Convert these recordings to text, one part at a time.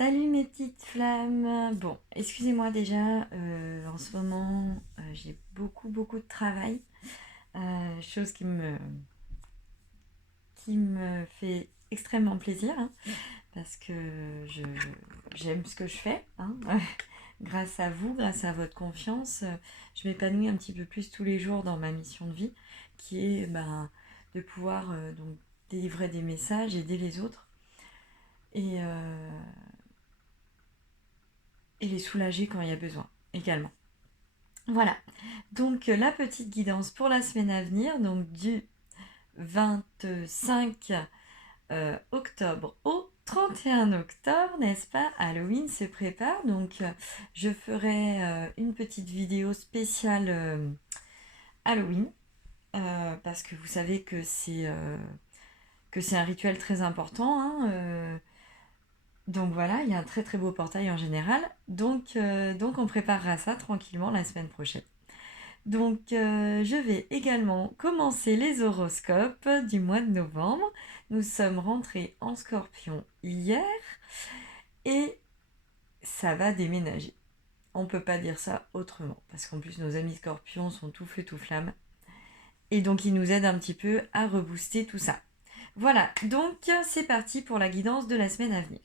Salut mes petites flammes. Bon, excusez-moi déjà, en ce moment j'ai beaucoup de travail, chose qui me fait extrêmement plaisir, hein, parce que j'aime ce que je fais, hein. Grâce à vous, grâce à votre confiance, je m'épanouis un petit peu plus tous les jours dans ma mission de vie, qui est de pouvoir donc délivrer des messages, aider les autres et, euh, et les soulager quand il y a besoin également. Voilà, donc la petite guidance pour la semaine à venir, donc du 25 octobre au 31 octobre, n'est-ce pas? Halloween se prépare, donc je ferai une petite vidéo spéciale Halloween, parce que vous savez que c'est un rituel très important, hein, donc voilà, il y a un très beau portail en général, donc on préparera ça tranquillement la semaine prochaine. Donc, je vais également commencer les horoscopes du mois de novembre. Nous sommes rentrés en Scorpion hier et ça va déménager. On ne peut pas dire ça autrement parce qu'en plus nos amis Scorpions sont tout feu tout flamme et donc ils nous aident un petit peu à rebooster tout ça. Voilà, donc c'est parti pour la guidance de la semaine à venir.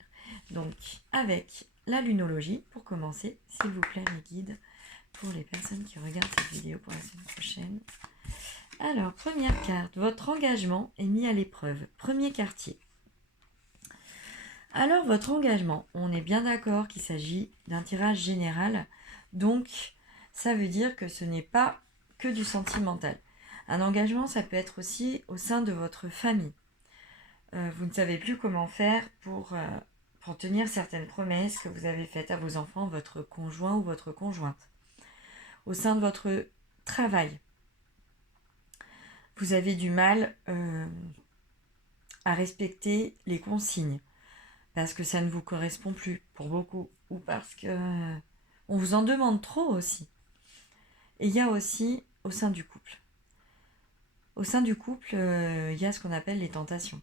Donc, avec la lunologie pour commencer, s'il vous plaît, les guides, pour les personnes qui regardent cette vidéo pour la semaine prochaine. Alors, première carte, votre engagement est mis à l'épreuve. Premier quartier. Alors, votre engagement, on est bien d'accord qu'il s'agit d'un tirage général. Donc, ça veut dire que ce n'est pas que du sentimental. Un engagement, ça peut être aussi au sein de votre famille. Vous ne savez plus comment faire pour tenir certaines promesses que vous avez faites à vos enfants, votre conjoint ou votre conjointe. Au sein de votre travail, vous avez du mal à respecter les consignes parce que ça ne vous correspond plus pour beaucoup ou parce que on vous en demande trop aussi. Et il y a aussi au sein du couple. Au sein du couple, il y a ce qu'on appelle les tentations.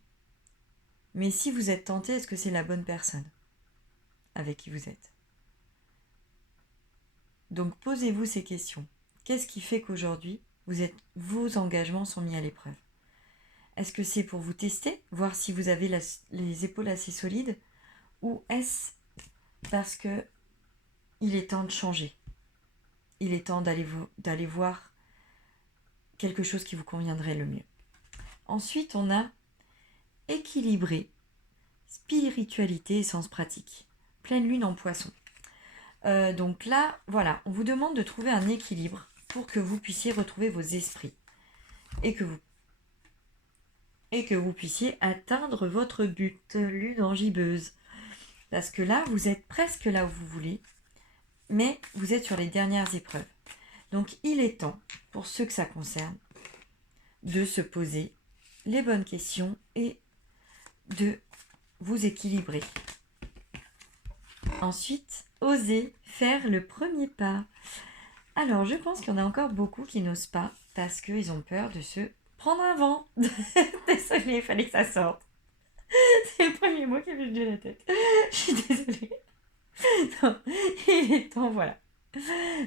Mais si vous êtes tenté, est-ce que c'est la bonne personne avec qui vous êtes? Donc posez-vous ces questions. Qu'est-ce qui fait qu'aujourd'hui, vos engagements sont mis à l'épreuve? Est-ce que c'est pour vous tester, voir si vous avez les épaules assez solides, ou est-ce parce que il est temps de changer? Il est temps d'aller voir quelque chose qui vous conviendrait le mieux. Ensuite, on a équilibré spiritualité et sens pratique. Pleine lune en poisson. Donc là, voilà, on vous demande de trouver un équilibre pour que vous puissiez retrouver vos esprits et que vous puissiez atteindre votre but, lune en gibbeuse. Parce que là, vous êtes presque là où vous voulez, mais vous êtes sur les dernières épreuves. Donc il est temps, pour ceux que ça concerne, de se poser les bonnes questions et de vous équilibrer. Ensuite, osez faire le premier pas. Alors, je pense qu'il y en a encore beaucoup qui n'osent pas parce qu'ils ont peur de se prendre un vent. Désolée, il fallait que ça sorte. C'est le premier mot qui m'est venu à la tête. Je suis désolée. Non, il est temps, voilà,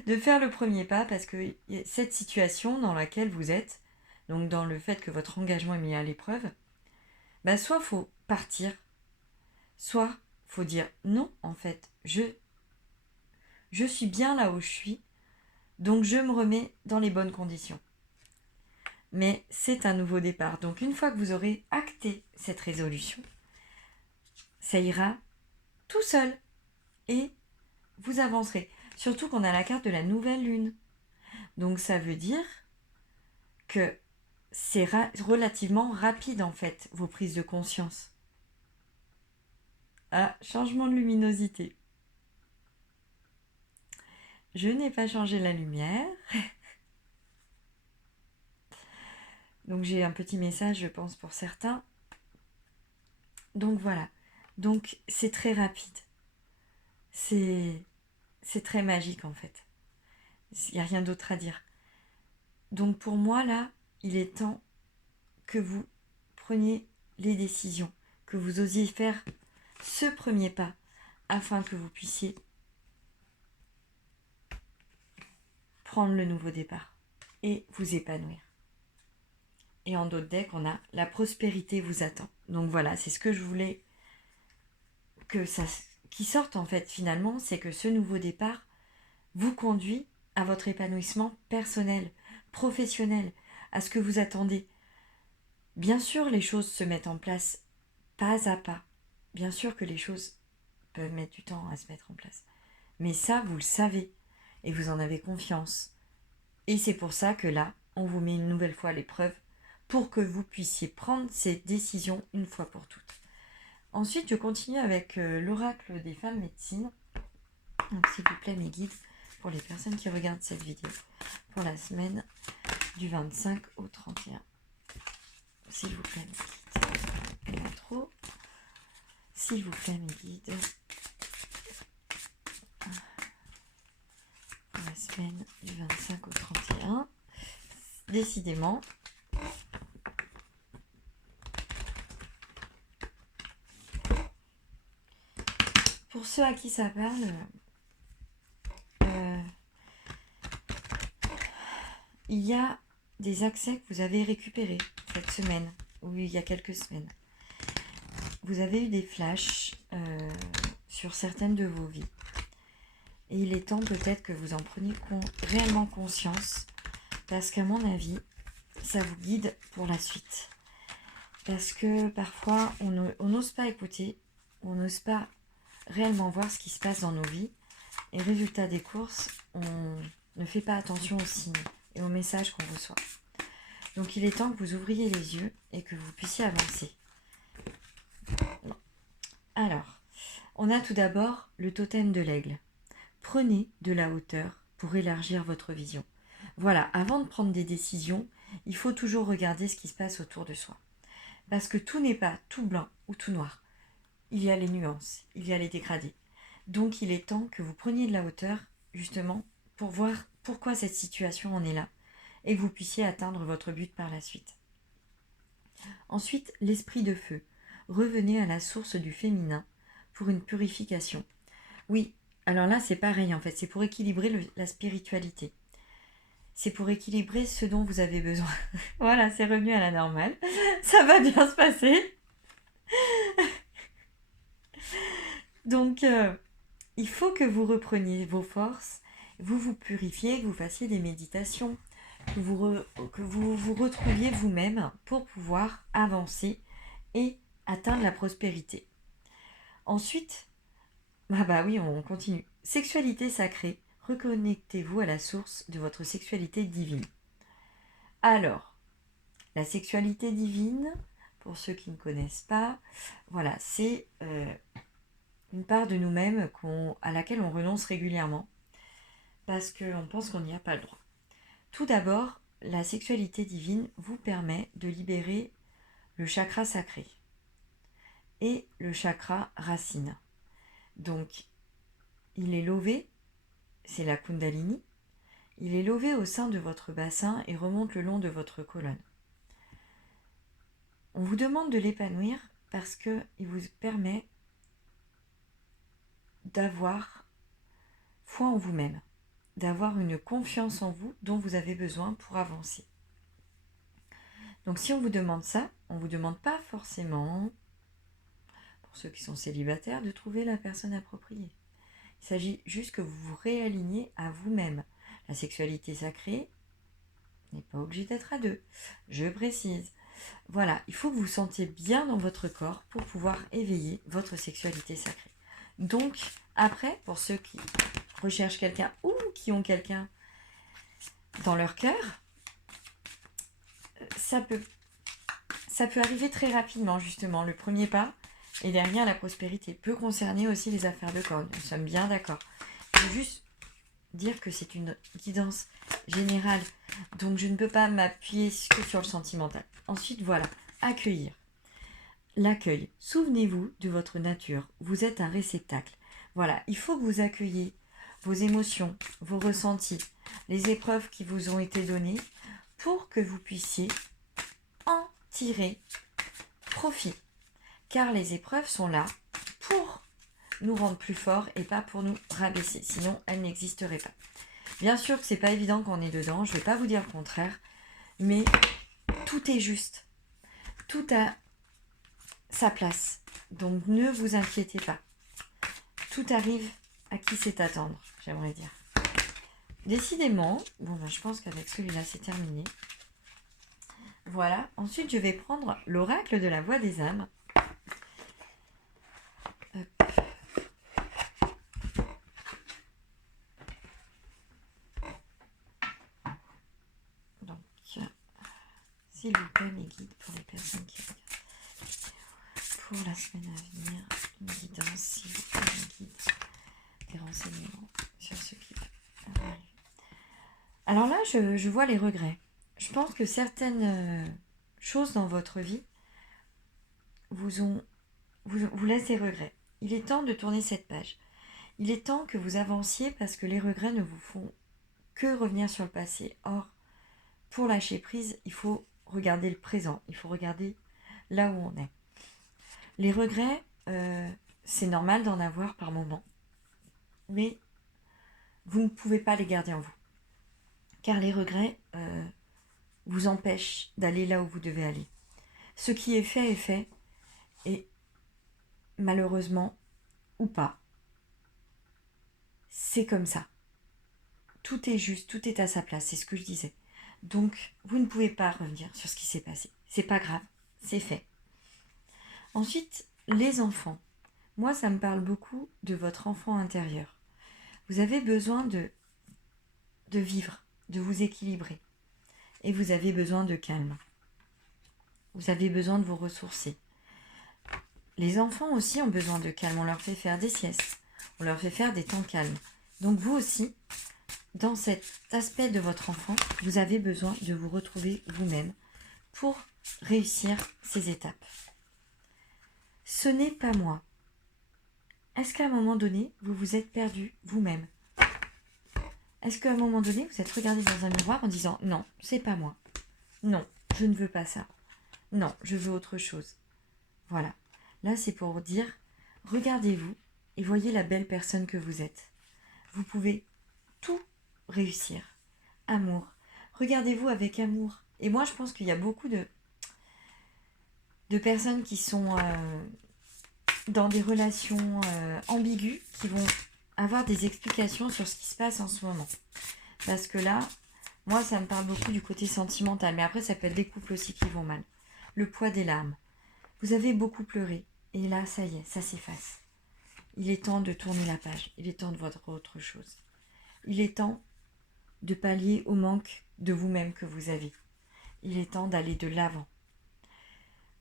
de faire le premier pas parce que cette situation dans laquelle vous êtes, donc dans le fait que votre engagement est mis à l'épreuve, soit faut partir, soit faut dire non, en fait, je suis bien là où je suis, donc je me remets dans les bonnes conditions. Mais c'est un nouveau départ. Donc une fois que vous aurez acté cette résolution, ça ira tout seul et vous avancerez. Surtout qu'on a la carte de la nouvelle lune. Donc ça veut dire que c'est relativement rapide en fait, vos prises de conscience. Ah, changement de luminosité. Je n'ai pas changé la lumière. Donc j'ai un petit message, je pense, pour certains. Donc voilà. Donc c'est très rapide. C'est très magique en fait. Il n'y a rien d'autre à dire. Donc pour moi là, il est temps que vous preniez les décisions, que vous osiez faire ce premier pas afin que vous puissiez prendre le nouveau départ et vous épanouir. Et en d'autres decks, on a la prospérité vous attend. Donc voilà, c'est ce que je voulais que ça qui sorte en fait finalement, c'est que ce nouveau départ vous conduit à votre épanouissement personnel, professionnel, à ce que vous attendez. Bien sûr, les choses se mettent en place pas à pas. Bien sûr que les choses peuvent mettre du temps à se mettre en place. Mais ça, vous le savez et vous en avez confiance. Et c'est pour ça que là, on vous met une nouvelle fois à l'épreuve pour que vous puissiez prendre ces décisions une fois pour toutes. Ensuite, je continue avec l'oracle des femmes médecines. Donc, s'il vous plaît, mes guides, pour les personnes qui regardent cette vidéo, pour la semaine du 25 au 31. S'il vous plaît, mes guides. Pas trop. S'il vous plaît, mes guides. Pour la semaine du 25 au 31. Décidément. Pour ceux à qui ça parle, il y a des accès que vous avez récupérés cette semaine, ou il y a quelques semaines. Vous avez eu des flashs sur certaines de vos vies. Et il est temps peut-être que vous en preniez réellement conscience, parce qu'à mon avis, ça vous guide pour la suite. Parce que parfois, on n'ose pas écouter, on n'ose pas réellement voir ce qui se passe dans nos vies. Et résultat des courses, on ne fait pas attention aux signes et aux messages qu'on reçoit. Donc il est temps que vous ouvriez les yeux et que vous puissiez avancer. Bon. Alors, on a tout d'abord le totem de l'aigle. Prenez de la hauteur pour élargir votre vision. Voilà, avant de prendre des décisions, il faut toujours regarder ce qui se passe autour de soi. Parce que tout n'est pas tout blanc ou tout noir. Il y a les nuances, il y a les dégradés. Donc il est temps que vous preniez de la hauteur, justement, pour voir pourquoi cette situation en est là, et que vous puissiez atteindre votre but par la suite. Ensuite, l'esprit de feu. Revenez à la source du féminin pour une purification. Oui, alors là c'est pareil en fait, c'est pour équilibrer la spiritualité. C'est pour équilibrer ce dont vous avez besoin. Voilà, c'est revenu à la normale. Ça va bien se passer. Donc, il faut que vous repreniez vos forces, vous vous purifiez, que vous fassiez des méditations, que vous vous retrouviez vous-même pour pouvoir avancer et atteindre la prospérité. Ensuite, bah oui, on continue. Sexualité sacrée, reconnectez-vous à la source de votre sexualité divine. Alors, la sexualité divine, pour ceux qui ne connaissent pas, voilà, c'est une part de nous-mêmes à laquelle on renonce régulièrement parce qu'on pense qu'on n'y a pas le droit. Tout d'abord, la sexualité divine vous permet de libérer le chakra sacré et le chakra racine. Donc, il est lové, c'est la Kundalini, il est lové au sein de votre bassin et remonte le long de votre colonne. On vous demande de l'épanouir parce qu'il vous permet d'avoir foi en vous-même, d'avoir une confiance en vous dont vous avez besoin pour avancer. Donc si on vous demande ça, on ne vous demande pas forcément, pour ceux qui sont célibataires, de trouver la personne appropriée. Il s'agit juste que vous vous réaligniez à vous-même. La sexualité sacrée n'est pas obligée d'être à deux, je précise. Voilà, il faut que vous vous sentiez bien dans votre corps pour pouvoir éveiller votre sexualité sacrée. Donc, après, pour ceux qui recherchent quelqu'un ou qui ont quelqu'un dans leur cœur, ça peut arriver très rapidement, justement. Le premier pas, et derrière la prospérité, peut concerner aussi les affaires de corps. Nous sommes bien d'accord. Je veux juste dire que c'est une guidance générale, donc je ne peux pas m'appuyer que sur le sentimental. Ensuite, voilà, accueillir. L'accueil. Souvenez-vous de votre nature. Vous êtes un réceptacle. Voilà, il faut que vous accueilliez vos émotions, vos ressentis, les épreuves qui vous ont été données pour que vous puissiez en tirer profit. Car les épreuves sont là pour nous rendre plus forts et pas pour nous rabaisser. Sinon, elle n'existerait pas. Bien sûr que c'est pas évident quand on est dedans. Je vais pas vous dire le contraire. Mais tout est juste. Tout a sa place. Donc ne vous inquiétez pas. Tout arrive à qui sait attendre, j'aimerais dire. Décidément, bon ben, je pense qu'avec celui-là c'est terminé. Voilà, ensuite je vais prendre l'oracle de la voix des âmes. Hop. Donc, s'il vous plaît, mes guides pour les personnes qui regardent. Pour la semaine à venir, une guidance, s'il vous plaît, mes guides, des renseignements sur ce qui va arriver. Alors là, je vois les regrets. Je pense que certaines choses dans votre vie vous laissent des regrets. Il est temps de tourner cette page. Il est temps que vous avanciez parce que les regrets ne vous font que revenir sur le passé. Or, pour lâcher prise, il faut regarder le présent. Il faut regarder là où on est. Les regrets, c'est normal d'en avoir par moment. Mais vous ne pouvez pas les garder en vous. Car les regrets vous empêchent d'aller là où vous devez aller. Ce qui est fait, et malheureusement, ou pas, c'est comme ça. Tout est juste, tout est à sa place, c'est ce que je disais. Donc, vous ne pouvez pas revenir sur ce qui s'est passé. C'est pas grave, c'est fait. Ensuite, les enfants. Moi, ça me parle beaucoup de votre enfant intérieur. Vous avez besoin de vivre, de vous équilibrer. Et vous avez besoin de calme. Vous avez besoin de vous ressourcer. Les enfants aussi ont besoin de calme. On leur fait faire des siestes. On leur fait faire des temps calmes. Donc vous aussi, dans cet aspect de votre enfant, vous avez besoin de vous retrouver vous-même pour réussir ces étapes. Ce n'est pas moi. Est-ce qu'à un moment donné, vous vous êtes perdu vous-même? Est-ce qu'à un moment donné, vous êtes regardé dans un miroir en disant « Non, c'est pas moi. Non, je ne veux pas ça. Non, je veux autre chose. » Voilà. Là, c'est pour dire, regardez-vous et voyez la belle personne que vous êtes. Vous pouvez tout réussir. Amour. Regardez-vous avec amour. Et moi, je pense qu'il y a beaucoup de personnes qui sont dans des relations ambiguës qui vont avoir des explications sur ce qui se passe en ce moment. Parce que là, moi, ça me parle beaucoup du côté sentimental. Mais après, ça peut être des couples aussi qui vont mal. Le poids des larmes. Vous avez beaucoup pleuré. Et là, ça y est, ça s'efface. Il est temps de tourner la page. Il est temps de voir autre chose. Il est temps de pallier au manque de vous-même que vous avez. Il est temps d'aller de l'avant.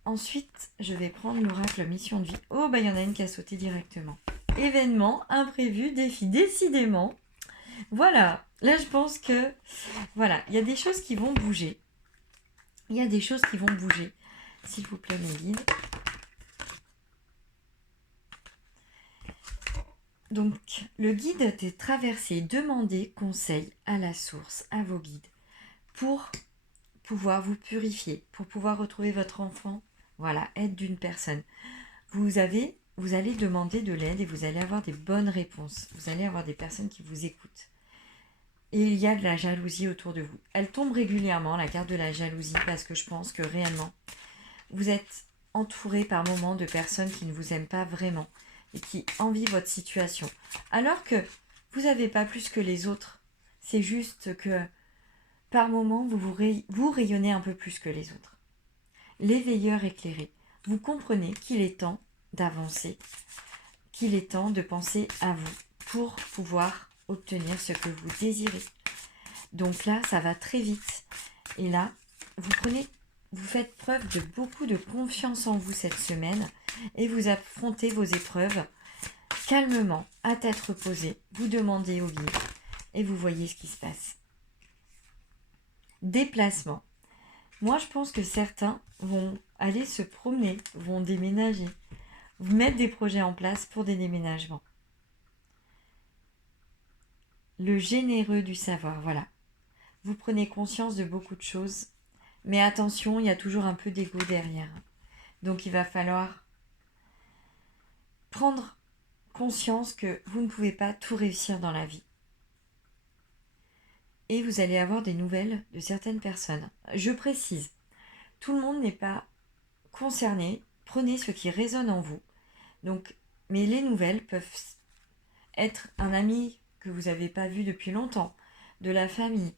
Ensuite, je vais prendre l'oracle mission de vie. Oh, bah il y en a une qui a sauté directement. Événement, imprévu, défi, décidément. Voilà, là je pense que, voilà, il y a des choses qui vont bouger. Il y a des choses qui vont bouger. S'il vous plaît, mes guides. Donc, le guide des traversées, demandez conseil à la source, à vos guides, pour pouvoir vous purifier, pour pouvoir retrouver votre enfant. Voilà, aide d'une personne. Vous allez demander de l'aide et vous allez avoir des bonnes réponses. Vous allez avoir des personnes qui vous écoutent. Et il y a de la jalousie autour de vous. Elle tombe régulièrement, la carte de la jalousie, parce que je pense que réellement, vous êtes entouré par moments de personnes qui ne vous aiment pas vraiment et qui envient votre situation. Alors que vous n'avez pas plus que les autres. C'est juste que par moments, vous rayonnez un peu plus que les autres. L'éveilleur éclairé. Vous comprenez qu'il est temps d'avancer, qu'il est temps de penser à vous pour pouvoir obtenir ce que vous désirez. Donc là, ça va très vite. Et là, vous faites preuve de beaucoup de confiance en vous cette semaine et vous affrontez vos épreuves calmement, à tête reposée. Vous demandez au guide et vous voyez ce qui se passe. Déplacement. Moi, je pense que certains vont aller se promener, vont déménager, mettre des projets en place pour des déménagements. Le généreux du savoir, voilà. Vous prenez conscience de beaucoup de choses, mais attention, il y a toujours un peu d'ego derrière. Donc, il va falloir prendre conscience que vous ne pouvez pas tout réussir dans la vie. Et vous allez avoir des nouvelles de certaines personnes. Je précise, tout le monde n'est pas concerné. Prenez ce qui résonne en vous. Donc, mais les nouvelles peuvent être un ami que vous n'avez pas vu depuis longtemps, de la famille,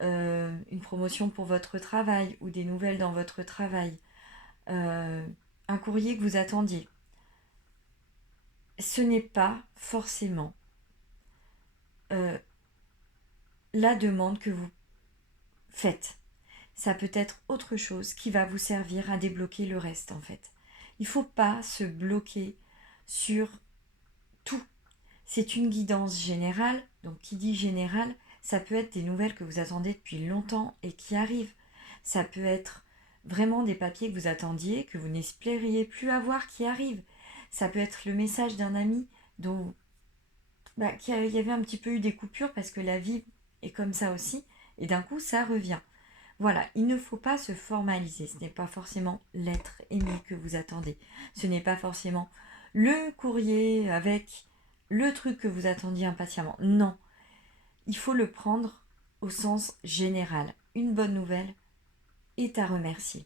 une promotion pour votre travail ou des nouvelles dans votre travail, un courrier que vous attendiez. Ce n'est pas forcément la demande que vous faites. Ça peut être autre chose qui va vous servir à débloquer le reste en fait. Il ne faut pas se bloquer sur tout. C'est une guidance générale, donc qui dit générale, ça peut être des nouvelles que vous attendez depuis longtemps et qui arrivent. Ça peut être vraiment des papiers que vous attendiez, que vous n'espériez plus avoir qui arrivent. Ça peut être le message d'un ami dont il y avait un petit peu eu des coupures parce que la vie est comme ça aussi, et d'un coup ça revient. Voilà, il ne faut pas se formaliser. Ce n'est pas forcément l'être aimé que vous attendez. Ce n'est pas forcément le courrier avec le truc que vous attendiez impatiemment. Non, il faut le prendre au sens général. Une bonne nouvelle est à remercier.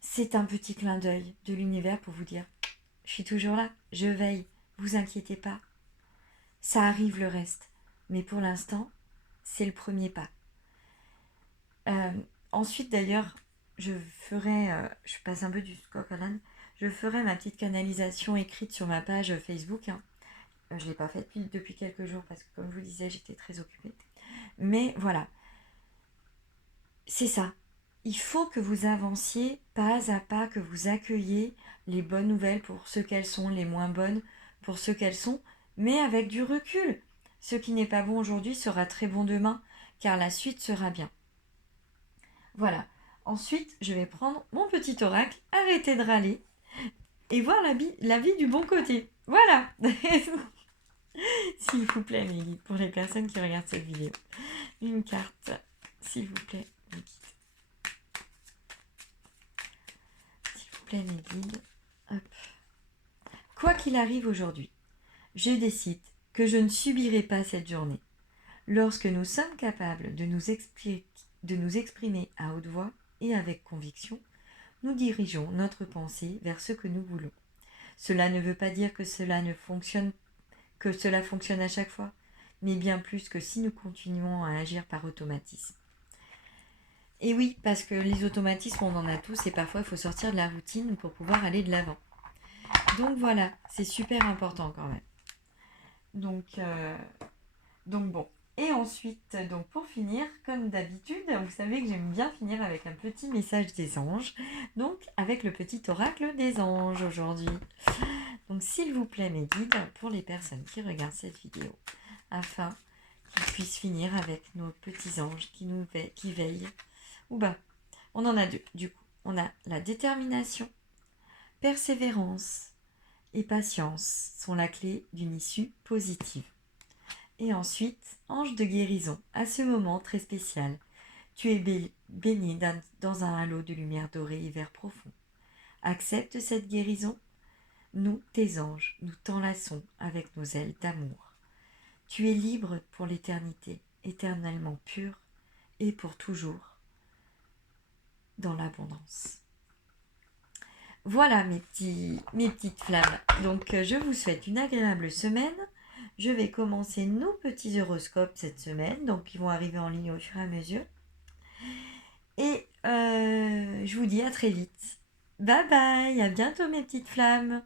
C'est un petit clin d'œil de l'univers pour vous dire « Je suis toujours là, je veille, vous inquiétez pas. Ça arrive le reste. Mais pour l'instant, c'est le premier pas. » Ensuite d'ailleurs, je passe un peu du coq à l'âne, je ferai ma petite canalisation écrite sur ma page Facebook. Je ne l'ai pas faite depuis quelques jours parce que comme je vous disais, j'étais très occupée. Mais voilà, c'est ça. Il faut que vous avanciez pas à pas, que vous accueilliez les bonnes nouvelles pour ce qu'elles sont, les moins bonnes pour ce qu'elles sont, mais avec du recul. Ce qui n'est pas bon aujourd'hui sera très bon demain, car la suite sera bien. Voilà. Ensuite, je vais prendre mon petit oracle, arrêter de râler et voir la vie du bon côté. Voilà. S'il vous plaît, mes guides, pour les personnes qui regardent cette vidéo. Une carte, s'il vous plaît, mes guides. S'il vous plaît, mes guides. Hop. Quoi qu'il arrive aujourd'hui, je décide que je ne subirai pas cette journée. Lorsque nous sommes capables de nous exprimer à haute voix et avec conviction, nous dirigeons notre pensée vers ce que nous voulons. Cela ne veut pas dire que cela fonctionne à chaque fois, mais bien plus que si nous continuons à agir par automatisme. Et oui, parce que les automatismes, on en a tous et parfois il faut sortir de la routine pour pouvoir aller de l'avant. Donc voilà, c'est super important quand même. Donc bon. Et ensuite, donc pour finir, comme d'habitude, vous savez que j'aime bien finir avec un petit message des anges. Donc avec le petit oracle des anges aujourd'hui. Donc s'il vous plaît mes guides, pour les personnes qui regardent cette vidéo, afin qu'ils puissent finir avec nos petits anges qui veillent. Ou on en a deux du coup. On a la détermination, persévérance et patience sont la clé d'une issue positive. Et ensuite, ange de guérison, à ce moment très spécial, tu es baigné dans un halo de lumière dorée et vert profond. Accepte cette guérison. Nous, tes anges, nous t'enlaçons avec nos ailes d'amour. Tu es libre pour l'éternité, éternellement pur et pour toujours dans l'abondance. Voilà mes petites flammes. Donc je vous souhaite une agréable semaine. Je vais commencer nos petits horoscopes cette semaine, donc ils vont arriver en ligne au fur et à mesure. Et je vous dis à très vite. Bye bye, à bientôt mes petites flammes.